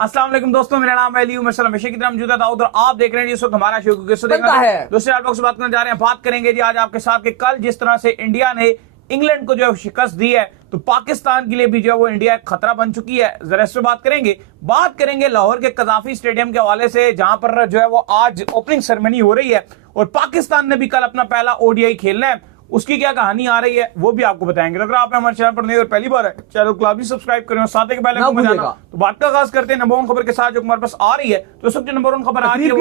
अस्सलाम वालेकुम दोस्तों, मेरा नाम है अली उमर सलाम हमेशा की तरह मौजूद है दाऊद और आप देख रहे हैं इस वक्त हमारा शो किसको देखना है। दूसरे आप लोग से बात करने जा रहे हैं, बात करेंगे जी आज आपके साथ कि कल जिस तरह से इंडिया ने इंग्लैंड को जो है शिकस्त दी है तो पाकिस्तान के लिए भी जो है वो इंडिया एक खतरा बन चुकी है। जरा इस पर बात करेंगे लाहौर के कजाफी स्टेडियम के हवाले से, जहां पर जो है वो आज ओपनिंग सेरेमनी हो रही है और पाकिस्तान ने भी कल अपना पहला ओडीआई खेलना है। उसकी क्या कहानी आ रही है वो भी आपको बताएंगे। अगर आप हमारे चैनल पर नए और पहली बार है चैनल को आप भी सब्सक्राइब करें और साथ ही पहले तो बात का आगाज करते हैं नंबर वन खबर के साथ जो हमारे पास आ रही है। तो सबसे नंबर वन खबर आ रही है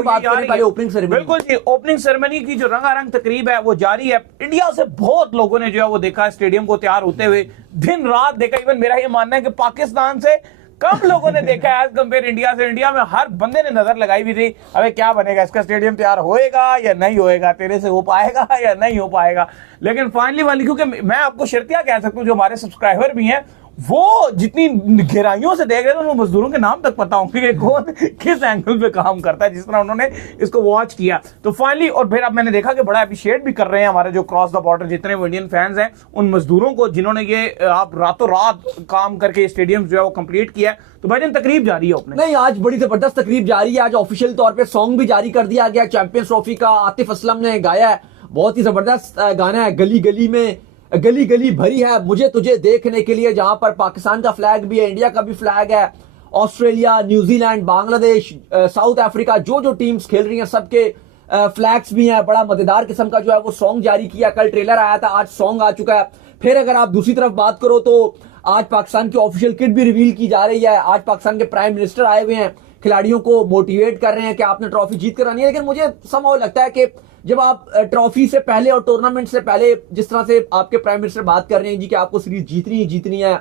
बिल्कुल जी, ओपनिंग सेरेमनी की जो रंगारंग तकरीब है वो जारी है। इंडिया से बहुत लोगों ने जो है वो देखा स्टेडियम को तैयार होते हुए, दिन रात देखा। इवन मेरा ये मानना है कि पाकिस्तान से कम लोगों ने देखा है एज कंपेयर इंडिया से। इंडिया में हर बंदे ने नजर लगाई भी थी, अबे क्या बनेगा, इसका स्टेडियम तैयार होएगा या नहीं होएगा, तेरे से हो पाएगा या नहीं हो पाएगा। लेकिन फाइनली वाली, क्योंकि मैं आपको शर्तिया कह सकता हूं, जो हमारे सब्सक्राइबर भी हैं वो जितनी गहराइयों से देख रहे थे, उन मजदूरों के नाम तक पता होंगे कि कौन किस एंगल पे काम करता है, जिस तरह उन्होंने इसको वॉच किया। तो फाइनली, और फिर अब मैंने देखा कि बड़ा अप्रिशिएट भी कर रहे हैं हमारे जो क्रॉस द बॉर्डर जितने वो इंडियन फैंस हैं, उन मजदूरों को जिन्होंने ये आप रातों रात काम करके स्टेडियम जो है वो कंप्लीट किया। तो भाईजान तकरीब जारी है अपने नहीं, आज बड़ी जबरदस्त तकरीब जारी है। आज ऑफिशियल तौर पे सॉन्ग भी जारी कर दिया गया, चैंपियंस ट्रॉफी का आतिफ असलम ने गाया है। बहुत ही जबरदस्त गाना है, गली गली में गली गली भरी है मुझे तुझे देखने के लिए, जहां पर पाकिस्तान का फ्लैग भी है, इंडिया का भी फ्लैग है, Australia, New Zealand, Bangladesh, south Africa, जो टीम्स खेल रही हैं सबके फ्लैग्स भी हैं। बड़ा मजेदार किस्म का जो है वो सॉन्ग जारी किया। कल ट्रेलर आया था, आज सॉन्ग आ चुका है। फिर अगर आप दूसरी तरफ बात करो तो आज पाकिस्तान की ऑफिशियल किट भी रिवील की जा रही है। आज पाकिस्तान के प्राइम मिनिस्टर आए हुए हैं, खिलाड़ियों को मोटिवेट कर रहे हैं कि आपने ट्रॉफी जीत कर आनी है। लेकिन मुझे समहाउ लगता है कि जब आप ट्रॉफी से पहले और टूर्नामेंट से पहले जिस तरह से आपके प्राइम मिनिस्टर बात कर रहे हैं जी कि आपको सीरीज जीतनी है,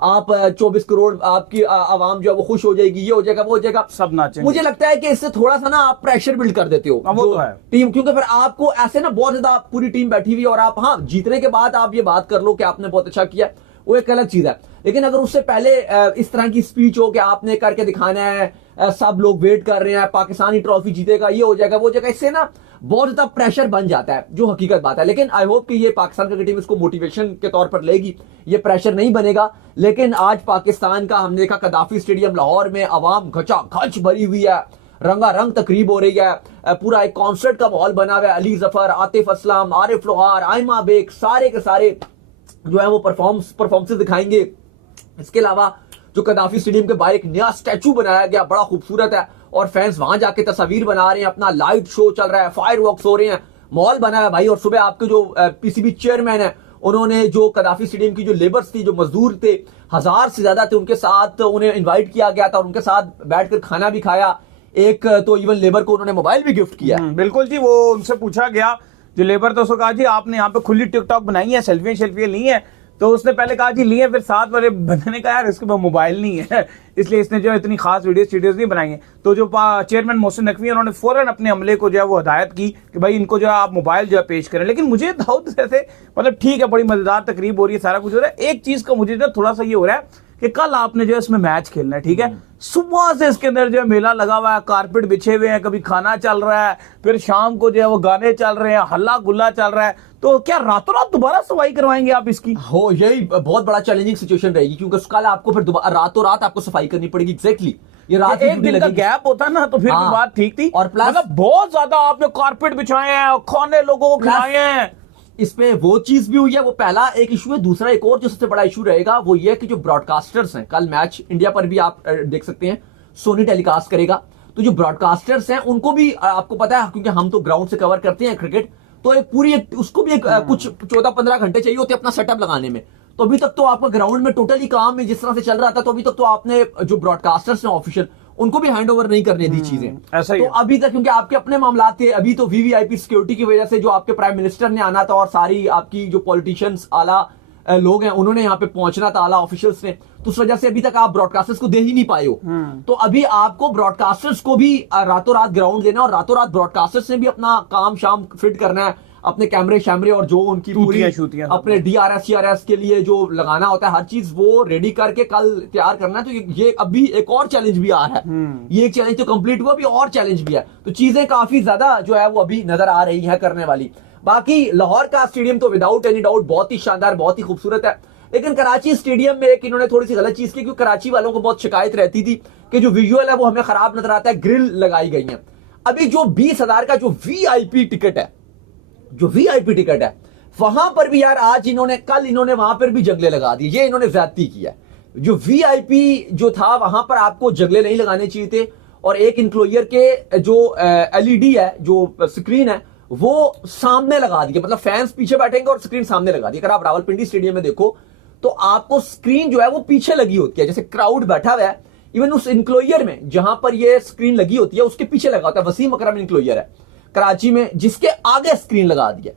आप 24 करोड़ आपकी आवाम जो है वो खुश हो जाएगी, ये हो जाएगा, वो हो जाएगा, सब नाचेंगे। मुझे लगता है कि इससे थोड़ा सा ना आप प्रेशर बिल्ड कर देते हो वो तो है टीम, क्योंकि फिर आपको ऐसे ना बहुत ज्यादा पूरी टीम बैठी हुई है और आप जीतने के बाद आप ये बात कर लो कि आपने बहुत अच्छा किया, वो एक अलग चीज है। लेकिन अगर उससे पहले इस तरह की स्पीच हो कि आपने करके दिखाना है, सब लोग वेट कर रहे हैं, पाकिस्तानी ट्रॉफी जीतेगा, ये हो जाएगा, वो हो जाएगा, इससे ना बहुत ज्यादा प्रेशर बन जाता है, जो हकीकत बात है। लेकिन आई होप कि ये पाकिस्तान क्रिकेट टीम इसको मोटिवेशन के तौर पर लेगी, ये प्रेशर नहीं बनेगा। लेकिन आज पाकिस्तान का हमने देखा कदाफी स्टेडियम लाहौर में अवाम खचाखच भरी हुई है, रंगारंग तकरीब हो रही है, पूरा एक कॉन्सर्ट का माहौल बना हुआ है। अली जफर, आतिफ असलम, आरिफ लोहार, आयमा बेग, सारे के सारे जो है वो परफॉर्मेंसेस दिखाएंगे। इसके अलावा जो कदाफी स्टेडियम के बाहर एक नया स्टैचू बनाया गया, बड़ा खूबसूरत है, और फैंस वहां जाके तस्वीर बना रहे हैं, अपना लाइट शो चल रहा है, फायर वर्क्स हो रहे हैं, माहौल बना है भाई। और सुबह आपके जो पीसीबी चेयरमैन है, उन्होंने जो कदाफी स्टेडियम की जो लेबर्स थी, जो मजदूर थे, 1000 से ज्यादा थे, उनके साथ उन्हें इन्वाइट किया गया था और उनके साथ बैठकर खाना भी खाया। एक तो इवन लेबर को उन्होंने मोबाइल भी गिफ्ट किया। बिल्कुल जी, वो उनसे पूछा गया जो लेबर, तो उसको कहा जी आपने यहाँ पे खुली टिकटॉक बनाई है, सेल्फी ली है, तो उसने पहले कहा जी लिए, फिर साथ वाले बंदे ने कहा यार इसके पास मोबाइल नहीं है, इसलिए इसने जो इतनी खास वीडियोस नहीं बनाई है। तो जो चेयरमैन मोहसिन नकवी, उन्होंने फौरन अपने अमले को जो है वो हिदायत की कि भाई इनको जो है आप मोबाइल जो है पेश करें। लेकिन मुझे दाऊद जैसे मतलब ठीक है, बड़ी मजेदार तकरीब हो रही है, सारा कुछ हो रहा है, एक चीज का मुझे जो थोड़ा सा ये हो रहा है कि कल आपने जो है इसमें मैच खेलना है, ठीक है, सुबह से इसके अंदर जो है मेला लगा हुआ है, कारपेट बिछे हुए हैं, कभी खाना चल रहा है, फिर शाम को जो है वो गाने चल रहे हैं, हल्ला गुल्ला चल रहा है, तो क्या रातों रात दोबारा सफाई करवाएंगे आप इसकी? हो, यही बहुत बड़ा चैलेंजिंग सिचुएशन रहेगी, क्योंकि कल आपको फिर रातों रात आपको सफाई करनी पड़ेगी। एग्जैक्टली, ये रात एक दिन का गैप होता ना तो फिर भी बात ठीक थी, और प्लस मतलब बहुत ज्यादा आपने कारपेट बिछाए हैं और खाने लोगों को खिलाए हैं। इसमें वो चीज भी हुई है, वो पहला एक इशू है। दूसरा एक और जो सबसे बड़ा इशू रहेगा वो ये कि जो ब्रॉडकास्टर्स हैं, कल मैच इंडिया पर भी आप देख सकते हैं, सोनी टेलीकास्ट करेगा, तो जो ब्रॉडकास्टर्स हैं उनको भी आपको पता है, क्योंकि हम तो ग्राउंड से कवर करते हैं क्रिकेट, तो उसको भी कुछ 14-15 घंटे चाहिए होते हैं अपना सेटअप लगाने में। तो अभी तक तो आपका ग्राउंड में टोटली काम में जिस तरह से चल रहा था, तो अभी तक तो आपने जो ब्रॉडकास्टर्स हैं ऑफिशियल, उनको भी हैंड ओवर नहीं करने दी चीजें। ऐसा ही तो अभी तक क्योंकि आपके अपने मामला थे, अभी तो वीवीआईपी सिक्योरिटी की वजह से जो आपके प्राइम मिनिस्टर ने आना था और सारी आपकी जो पॉलिटिशियंस आला लोग हैं उन्होंने यहाँ पे पहुंचना था, आला ऑफिशियल्स ने, तो उस वजह से अभी तक आप ब्रॉडकास्टर्स को दे ही नहीं पाए हो। तो अभी आपको ब्रॉडकास्टर्स को भी रातों रात ग्राउंड देना, और रातों रात ब्रॉडकास्टर्स ने भी अपना काम शाम फिट करना है, अपने कैमरे शैमरे और जो उनकी पूरी अपने डीआरएस सीआरएस के लिए जो लगाना होता है, हर चीज वो रेडी करके कल तैयार करना है। तो ये अभी एक और चैलेंज भी आ रहा है, ये एक चैलेंज तो कंप्लीट हुआ, अभी और चैलेंज भी है। तो चीजें काफी ज्यादा जो है वो अभी नजर आ रही है करने वाली। बाकी लाहौर का स्टेडियम तो विदाउट एनी डाउट बहुत ही शानदार, बहुत ही खूबसूरत है। लेकिन कराची स्टेडियम में एक इन्होंने थोड़ी सी गलत चीज की, क्योंकि कराची वालों को बहुत शिकायत रहती थी कि जो विजुअल है वो हमें खराब नजर आता है, ग्रिल लगाई गई है। अभी जो 20,000 का जो वीआईपी टिकट है, वहां पर भी यार आज कल इन्होंने वहां पर भी जंगले लगा दी। ये इन्होंने ज्यादती किया। जो वीआईपी जो था वहां पर आपको जंगले नहीं लगाने चाहिए थे, और एक इंक्लोजर के जो एलईडी है, जो स्क्रीन है, वो सामने लगा दी। मतलब फैंस पीछे बैठेंगे और स्क्रीन सामने लगा दी। अगर आप रावलपिंडी स्टेडियम में देखो तो आपको स्क्रीन जो है वो पीछे लगी होती है, जैसे क्राउड बैठा हुआ है, इवन उस इंक्लोजर में जहां पर ये स्क्रीन लगी होती है उसके पीछे लगा होता है। वसीम अकरम इंक्लोजर है कराची में, जिसके आगे स्क्रीन लगा दी है।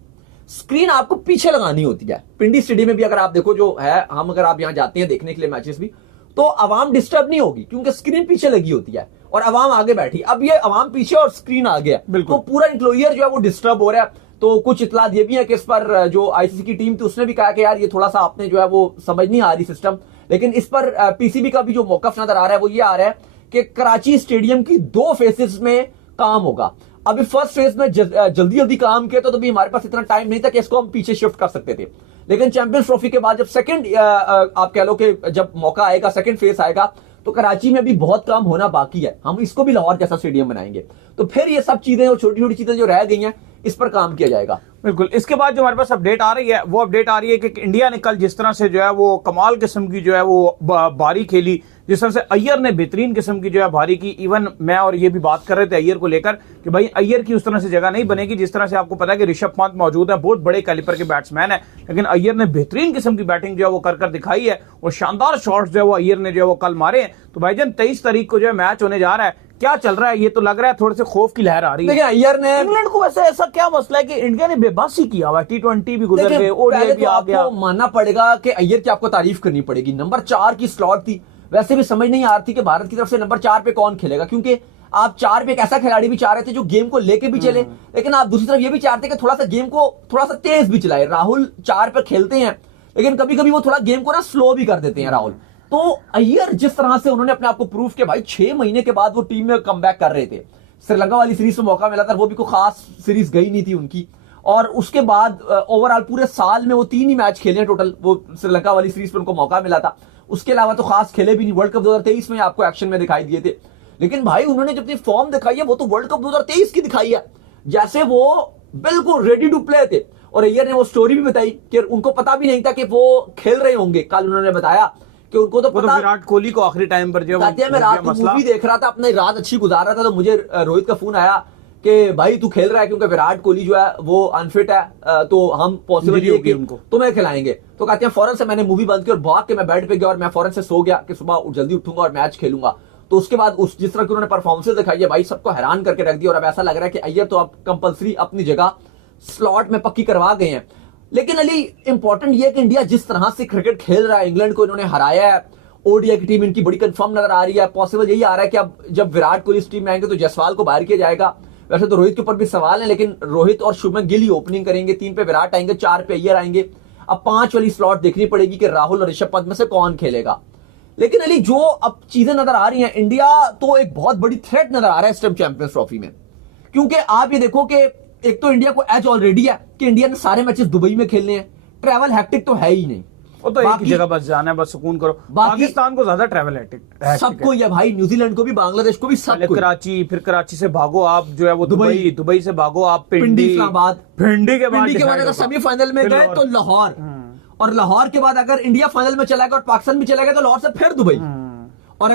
स्क्रीन आपको पीछे लगानी होती है। पिंडी स्टेडियम में भी अगर आप देखो जो है, अगर आप यहां जाते हैं देखने के लिए मैचेस भी, तो आवाम डिस्टर्ब नहीं होगी क्योंकि स्क्रीन पीछे लगी होती है और आवाम आगे बैठी। अब ये आवाम पीछे और स्क्रीन आगे है, तो पूरा इंक्लोजर जो है वो डिस्टर्ब हो रहा है। तो कुछ इतलात ये भी है कि इस पर जो आईसीसी की टीम थी उसने भी कहा कि यार ये थोड़ा सा आपने जो है वो समझ नहीं आ रही सिस्टम। लेकिन इस पर पीसीबी का भी जो मौकफ नजर आ रहा है वो ये आ रहा है कि कराची स्टेडियम की 2 फेजेस में काम होगा। अभी फर्स्ट फेज में जल्दी जल्दी काम किया तो भी हमारे पास इतना टाइम नहीं था कि इसको हम पीछे शिफ्ट कर सकते थे। लेकिन चैंपियंस ट्रॉफी के बाद जब सेकंड आप कह लो कि जब मौका आएगा, सेकंड फेज आएगा, तो कराची में भी बहुत काम होना बाकी है। हम इसको भी लाहौर जैसा स्टेडियम बनाएंगे, तो फिर ये सब चीजें और छोटी छोटी चीजें जो रह गई हैं इस पर काम किया जाएगा। बिल्कुल। इसके बाद जो हमारे पास अपडेट आ रही है वो अपडेट आ रही है कि इंडिया ने कल जिस तरह से जो है वो कमाल किस्म की जो है वो बारी खेली, जिस तरह से अय्यर ने बेहतरीन किस्म की जो है बारी की। इवन मैं और ये भी बात कर रहे थे अय्यर को लेकर कि भाई अय्यर की उस तरह से जगह नहीं बनेगी जिस तरह से आपको पता है कि ऋषभ पंत मौजूद है, बहुत बड़े कैलिपर के बैट्समैन है, लेकिन अय्यर ने बेहतरीन किस्म की बैटिंग जो है वो कर दिखाई है और शानदार शॉट्स जो है वो अय्यर ने जो है वो कल मारे हैं। तो भाईजान 23 तारीख को जो है मैच होने जा रहा है, क्या चल रहा है? ये तो लग रहा है थोड़े से खौफ की लहर आ रही है। देखिए अय्यर ने इंग्लैंड को वैसे ऐसा क्या मसला है कि इंडिया ने बेबसी किया हुआ, T20 भी गुजर गए, ओडीआई भी आ गया। आपको मानना पड़ेगा कि अय्यर की आपको तारीफ करनी पड़ेगी। नंबर 4 की स्लॉट थी, वैसे भी समझ नहीं आ रही थी कि भारत की तरफ से नंबर 4 पे कौन खेलेगा, क्योंकि आप 4 पे एक ऐसा खिलाड़ी भी चाह रहे थे जो गेम को लेके भी चले, लेकिन आप दूसरी तरफ ये भी चाहते कि थोड़ा सा गेम को थोड़ा सा तेज भी चलाए। राहुल 4 पे खेलते हैं, लेकिन कभी कभी वो थोड़ा गेम को ना स्लो भी कर देते हैं राहुल। तो अय्यर जिस तरह से उन्होंने अपने आप को प्रूव किया, भाई 6 महीने के बाद वो टीम में कमबैक कर रहे थे। श्रीलंका वाली सीरीज में मौका मिला था, वो भी कोई खास सीरीज गई नहीं थी उनकी, और उसके बाद ओवरऑल पूरे साल में वो 3 ही मैच खेले टोटल। वो श्रीलंका वाली सीरीज में उनको मौका मिला था, उसके अलावा तो खास खेले भी नहीं। वर्ल्ड कप 2023 में आपको एक्शन में दिखाई दिए थे, लेकिन भाई उन्होंने जो अपनी फॉर्म दिखाई है वो तो वर्ल्ड कप 2023 की दिखाई है, जैसे वो बिल्कुल रेडी टू प्ले थे। और अय्यर ने वो स्टोरी भी बताई कि उनको पता भी नहीं था कि वो खेल रहे होंगे। कल उन्होंने बताया कि उनको तो पता, विराट कोहली को आखिरी टाइम पर जो मैं रात को मूवी देख रहा था, अपनी रात अच्छी गुजार रहा था, तो मुझे रोहित का फोन आया कि भाई तू खेल रहा है, क्योंकि विराट कोहली जो है वो अनफिट है, तो हम पॉसिबल होगी उनको तुम्हें खिलाएंगे। तो कहते हैं फौरन से मैंने मूवी बंद की और भाग के मैं बेड पे गया और मैं फौरन से सो गया कि सुबह जल्दी उठूंगा और मैच खेलूंगा। तो उसके बाद उस जिस तरह की उन्होंने परफॉर्मेंस दिखाई है भाई, सबको हैरान करके रख दिया। और अब ऐसा लग रहा है कि अय्यर तो अब कंपलसरी अपनी जगह स्लॉट में पक्की करवा गए हैं। लेकिन अली इंपॉर्टेंट ये है कि इंडिया जिस तरह से क्रिकेट खेल रहा है, इंग्लैंड को इन्होंने हराया है, ओडीआई की टीम इनकी बड़ी कंफर्म नजर आ रही है। पॉसिबल यही आ रहा है कि अब जब विराट कोहली इस टीम में आएंगे तो जायसवाल को बाहर किया जाएगा। वैसे तो रोहित के ऊपर भी सवाल है, लेकिन रोहित और शुभमन गिल ही ओपनिंग करेंगे, 3 पे विराट आएंगे, 4 पे अय्यर आएंगे। अब 5 वाली स्लॉट देखनी पड़ेगी कि राहुल और ऋषभ पंत में से कौन खेलेगा। लेकिन अली जो अब चीजें नजर आ रही हैं, इंडिया तो एक बहुत बड़ी थ्रेट नजर आ रहा है इस टाइम चैंपियंस ट्रॉफी में, क्योंकि आप ये देखो कि एक तो इंडिया को एज ऑलरेडी है कि इंडिया ने सारे मैचेस दुबई में खेलने हैं, ट्रैवल हैक्टिक तो है ही नहीं, वो तो एक ही जगह बस जाना है, बस सुकून करो। पाकिस्तान को ज्यादा ट्रैवल है, सबको ये भाई, न्यूजीलैंड को भी, बांग्लादेश को भी, सबको। कराची, फिर कराची से भागो आप जो है वो दुबई, दुबई से भागो आप पिंडी, इस्लामाबाद, पिंडी के बाद अगर सेमीफाइनल में गए तो लाहौर, और लाहौर के बाद अगर इंडिया फाइनल में चला गया और पाकिस्तान भी चला गया तो लाहौर से फिर दुबई, और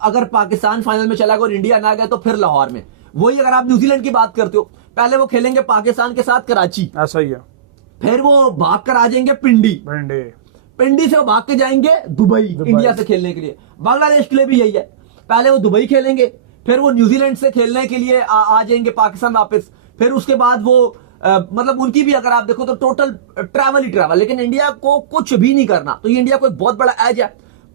अगर पाकिस्तान फाइनल में चला गया और इंडिया ना गया तो फिर लाहौर में। वही अगर आप न्यूजीलैंड की बात करते हो, पहले वो खेलेंगे पाकिस्तान के साथ कराची, ऐसा ही है, फिर वो भाग कर आ जाएंगे पिंडी से वो भाग के जाएंगे दुबई इंडिया से खेलने के लिए। बांग्लादेश के लिए भी यही है, पहले वो दुबई खेलेंगे, फिर वो न्यूजीलैंड से खेलने के लिए आ जाएंगे पाकिस्तान वापस, फिर उसके बाद वो मतलब उनकी भी अगर आप देखो तो टोटल ट्रैवल ही ट्रैवल। लेकिन इंडिया को कुछ भी नहीं करना, तो ये इंडिया को एक बहुत बड़ा एज है।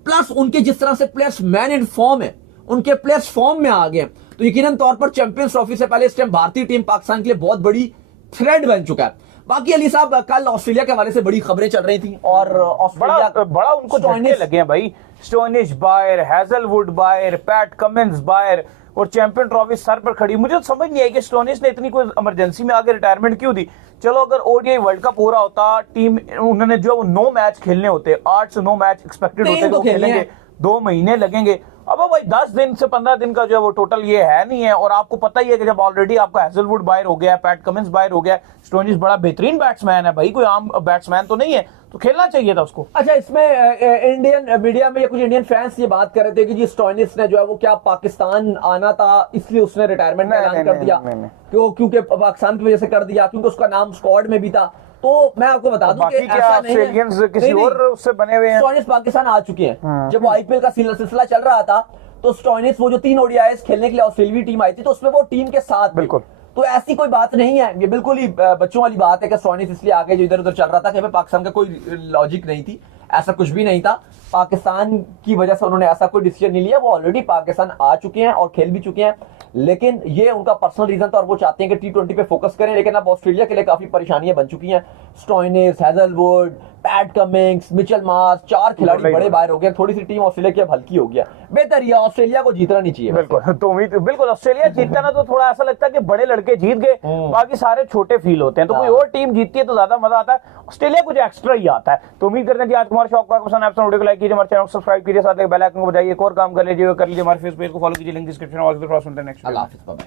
प्लस उनके जिस तरह से प्लेयर्स मैन इन फॉर्म है, उनके प्लेयर्स फॉर्म में आ गए, तो यकीनन तौर पर चैंपियंस ट्रॉफी से पहले इस टाइम भारतीय टीम पाकिस्तान के लिए बहुत बड़ी थ्रेट बन चुका है। बाकी अली साहब, कल ऑस्ट्रेलिया के हवाले से बड़ी खबरें चल रही थी और ऑस्ट्रेलिया बड़ा उनको झटके लगे हैं भाई। स्टोनिश बायर, हैजलवुड बायर, पैट कमिंस बायर, और चैंपियन ट्रॉफी सर पर खड़ी। मुझे तो समझ नहीं आई कि स्टोनिश ने इतनी कोई इमरजेंसी में आगे रिटायरमेंट क्यों दी। चलो अगर ओडीआई वर्ल्ड कप हो रहा होता, टीम उन्होंने जो 9 मैच खेलने होते, 8 से 9 मैच एक्सपेक्टेड होते, तो खेलेंगे, 2 महीने लगेंगे, अब भाई 10 दिन से 15 दिन का जो है वो टोटल ये है नहीं है, और आपको पता ही है कि जब ऑलरेडी आपका हैजलवुड बाहर हो गया, पैट कमिंस बाहर हो गया, स्टोइनिस बड़ा बेहतरीन बैट्समैन है भाई, कोई आम बैट्समैन तो नहीं है, तो खेलना चाहिए था उसको। अच्छा, इसमें इंडियन मीडिया में या कुछ इंडियन फैंस ये बात कर रहे थे कि जी स्टोइनिस ने जो है वो क्या पाकिस्तान आना था इसलिए उसने रिटायरमेंट का ऐलान कर दिया, क्योंकि पाकिस्तान की वजह से कर दिया, क्योंकि उसका नाम स्क्वाड में भी था। तो मैं आपको बता दूं कि ऐसा नहीं है, किसी और उससे बने हुए हैं। स्टोइनिस पाकिस्तान आ चुके हैं। जब वो आईपीएल का सिलसिला चल रहा था तो स्टोइनिस वो जो 3 ओडीआईस खेलने के लिए ऑस्ट्रेलियाई टीम आई थी तो उसमें वो टीम के साथ थे। बिल्कुल। तो ऐसी कोई बात नहीं है, ये बिल्कुल ही बच्चों वाली बात है कि स्टोइनिस इसलिए आगे जो इधर उधर चल रहा था कि पाकिस्तान का कोई लॉजिक नहीं थी, ऐसा कुछ भी नहीं था। पाकिस्तान की वजह से उन्होंने ऐसा कोई डिसीजन नहीं लिया, वो ऑलरेडी पाकिस्तान आ चुके हैं और खेल भी चुके हैं, लेकिन ये उनका पर्सनल रीजन था और वो चाहते हैं कि T20 पे फोकस करें। लेकिन अब ऑस्ट्रेलिया के लिए काफी परेशानियां बन चुकी हैं। Stoinis, Hazlewood, Pat Cummins, Mitchell Marsh, 4 खिलाड़ी बड़े बाहर हो गए। थोड़ी सी टीम ऑस्ट्रेलिया की अब हल्की हो गया। बेहतर ये ऑस्ट्रेलिया को जीतना नहीं चाहिए। बिल्कुल, तो उम्मीद बिल्कुल ऑस्ट्रेलिया जीतता ना तो थोड़ा ऐसा लगता है कि बड़े लड़के जीत गए, बाकी सारे छोटे फील होते हैं। तो कोई और टीम जीतती है तो ज्यादा मजा आता है, ऑस्ट्रेलिया कुछ एक्स्ट्रा ही आता है। तो उम्मीद करते हैं कि आज हमारे शौक का पसंद है, वीडियो को लाइक कीजिए, हमारे चैनल को सब्सक्राइब कीजिए, साथ ही बेल आइकन को बजाइए, एक और काम कर लीजिए, हमारे फेस पेज को फॉलो कीजिए, लिंक डिस्क्रिप्शन में। नेक्स्ट। अल्लाह हाफिज़, बाय बाय।